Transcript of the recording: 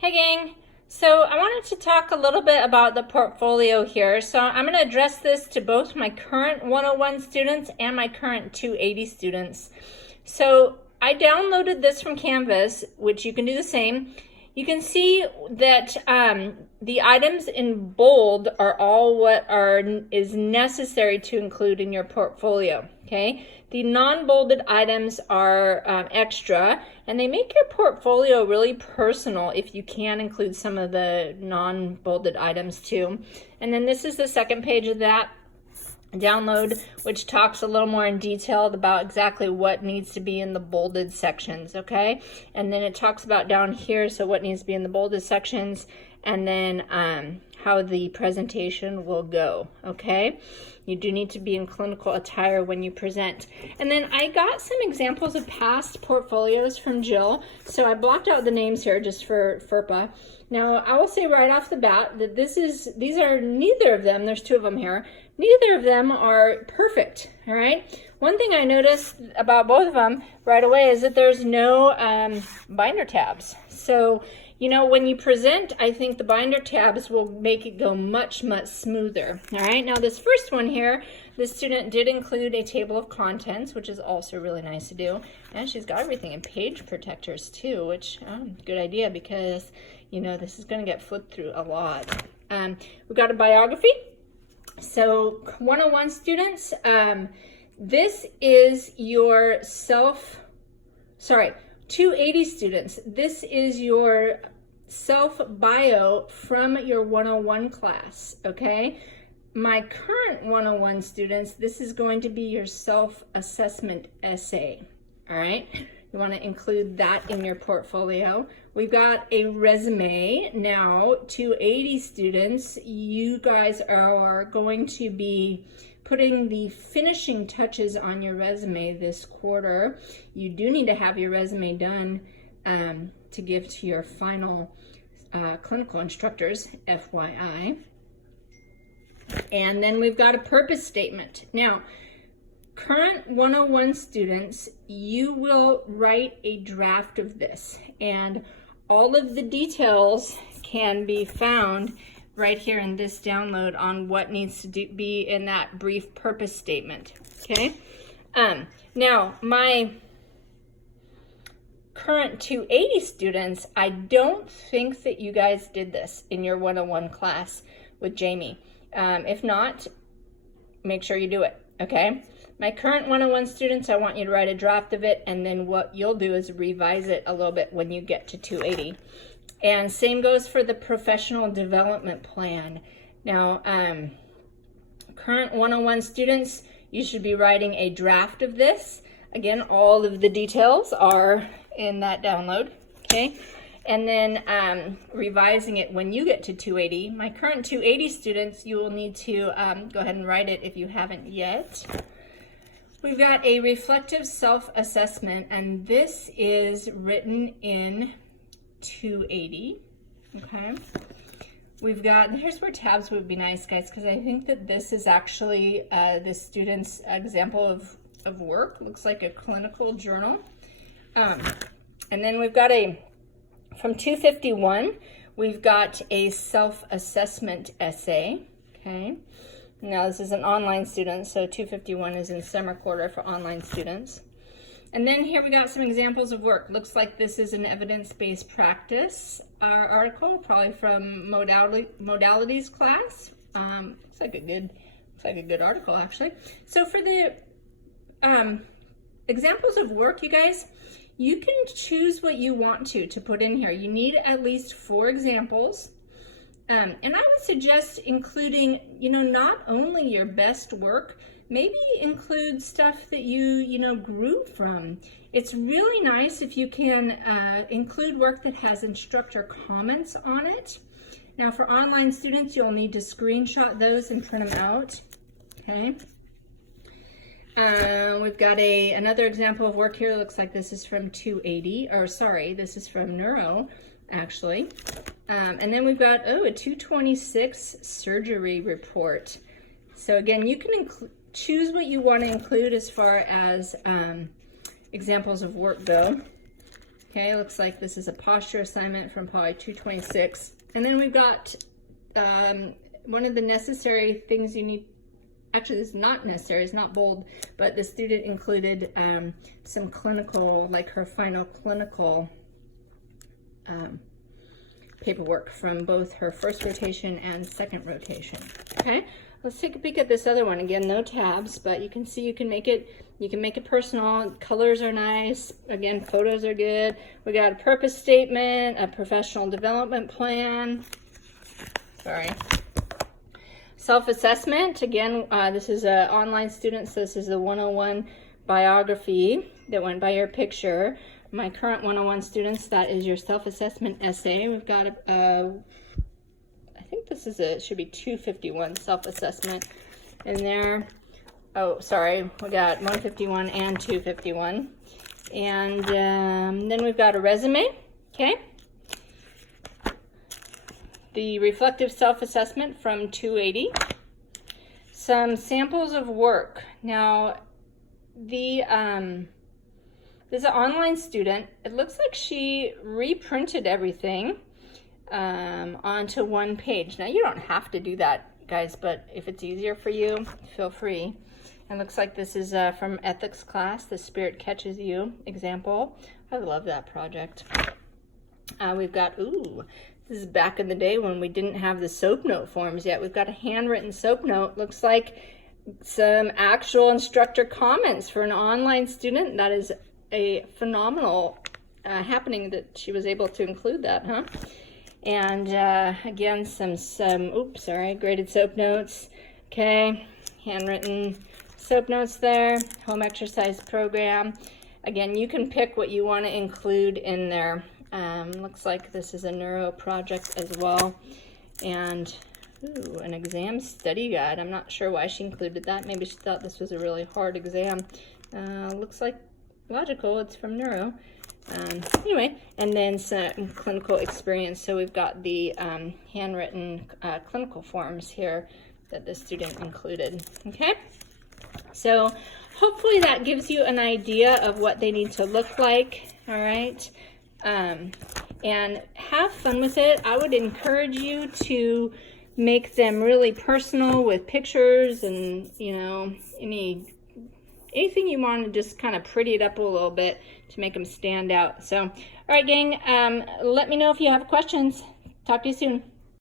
Hey gang, so I wanted to talk a little bit about the portfolio here. So I'm going to address this to both my current 101 students and my current 280 students. So I downloaded this from Canvas, which you can do the same. You can see that the items in bold are all what is necessary to include in your portfolio, okay? The non-bolded items are extra, and they make your portfolio really personal if you can include some of the non-bolded items too. And then this is the second page of that download, which talks a little more in detail about exactly what needs to be in the bolded sections, okay? And then it talks about down here, so what needs to be in the bolded sections, and then how the presentation will go, okay? You do need to be in clinical attire when you present. And then I got some examples of past portfolios from Jill, so I blocked out the names here just for FERPA. Now, I will say right off the bat that these are neither of them, there's two of them here, neither of them are perfect, all right? One thing I noticed about both of them right away is that there's no binder tabs. So, you know, when you present, I think the binder tabs will make it go much, much smoother, all right? Now, this first one here, the student did include a table of contents, which is also really nice to do. And she's got everything in page protectors too, which, good idea because, you know, this is gonna get flipped through a lot. We've got a biography. So 101 students, this is your 280 students, this is your self-bio from your 101 class, okay? My current 101 students, this is going to be your self-assessment essay, all right? You want to include that in your portfolio. We've got a resume. Now, 280 students, you guys are going to be putting the finishing touches on your resume this quarter. You do need to have your resume done to give to your final clinical instructors, FYI. And then we've got a purpose statement. Now, current 101 students, you will write a draft of this, and all of the details can be found right here in this download on what needs to be in that brief purpose statement, okay? Now, my current 280 students, I don't think that you guys did this in your 101 class with Jamie. If not, make sure you do it, okay? My current 101 students, I want you to write a draft of it, and then what you'll do is revise it a little bit when you get to 280. And same goes for the professional development plan. Now, current 101 students, you should be writing a draft of this. Again, all of the details are in that download, okay? And then revising it when you get to 280. My current 280 students, you will need to go ahead and write it if you haven't yet. We've got a reflective self-assessment, and this is written in 280, okay? We've got, here's where tabs would be nice, guys, because I think that this is actually the student's example of work. Looks like a clinical journal. And then we've got from 251, we've got a self-assessment essay, okay? Now this is an online student, so 251 is in summer quarter for online students. And then here we got some examples of work. Looks like this is an evidence-based practice article, probably from modalities class. Looks like a good article actually. So for the examples of work, you guys, you can choose what you want to put in here. You need at least 4 examples. And I would suggest including, you know, not only your best work, maybe include stuff that you grew from. It's really nice if you can include work that has instructor comments on it. Now for online students, you'll need to screenshot those and print them out, okay? We've got another example of work here. It looks like this is from 280, or sorry, this is from Neuro, actually. And then we've got, a 226 surgery report. So again, you can choose what you want to include as far as examples of work go. Okay, looks like this is a posture assignment from Poly 226. And then we've got one of the necessary things you need. Actually, this is not necessary, it's not bold, but the student included some clinical, like her final clinical paperwork from both her first rotation and second rotation. Okay, let's take a peek at this other one. Again, no tabs, but you can see you can make it personal. Colors are nice. Again, photos are good. We got a purpose statement, a professional development plan. Sorry. Self-assessment. Again, this is an online student, so this is the 101 biography that went by your picture. My current 101 students, that is your self-assessment essay. We've got I think this is it should be 251 self-assessment in there. Oh, sorry, we got 151 and 251. And then we've got a resume, okay? The reflective self-assessment from 280. Some samples of work. Now, this is an online student. It looks like she reprinted everything onto one page. Now, you don't have to do that, guys, but if it's easier for you, feel free. It looks like this is from ethics class, The Spirit Catches You example. I love that project. We've got, this is back in the day when we didn't have the SOAP note forms yet. We've got a handwritten SOAP note. Looks like some actual instructor comments for an online student. That is a phenomenal happening that she was able to include that, huh? And again, some graded SOAP notes. Okay, handwritten SOAP notes there. Home exercise program. Again, you can pick what you want to include in there. Looks like this is a neuro project as well. And an exam study guide. I'm not sure why she included that. Maybe she thought this was a really hard exam. Looks like logical. It's from neuro. Anyway, and then some clinical experience. So we've got the handwritten clinical forms here that the student included. Okay? So hopefully that gives you an idea of what they need to look like. All right? And have fun with it. I would encourage you to make them really personal with pictures and, you know, anything you want to just kind of pretty it up a little bit to make them stand out. So, all right, gang, let me know if you have questions. Talk to you soon.